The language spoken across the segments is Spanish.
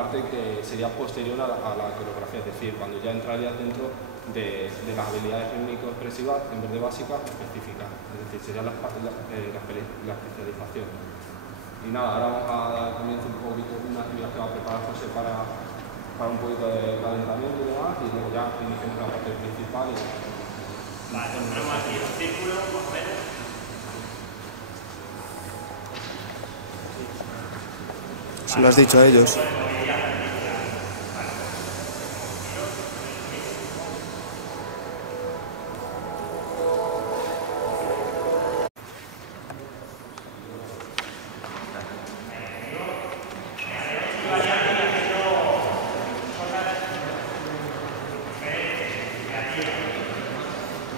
parte que sería posterior a la coreografía, es decir, cuando ya entrarías dentro de las habilidades rítmico-expresivas en vez de básicas específicas, es decir, sería la especialización. Y nada, ahora vamos a dar comienzo un poquito de una actividad que va a preparar José para un poquito de calentamiento y demás, y luego ya iniciamos la parte principal. Vale, ponemos aquí un círculo, más o menos. Se lo has dicho a ellos.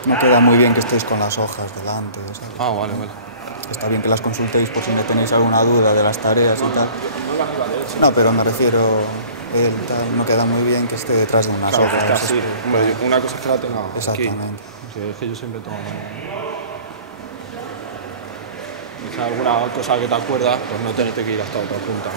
No queda muy bien que estéis con las hojas delante, ¿sabes? Ah, vale, vale. Está bien que las consultéis por si no tenéis alguna duda de las tareas y tal. No, pero me refiero, no queda muy bien que esté detrás de unas hojas. Claro, sí. Una cosa es que la tenga aquí. Exactamente. Es que yo siempre tomo... Si hay alguna cosa que te acuerdas, pues no tenerte que ir hasta otra punta.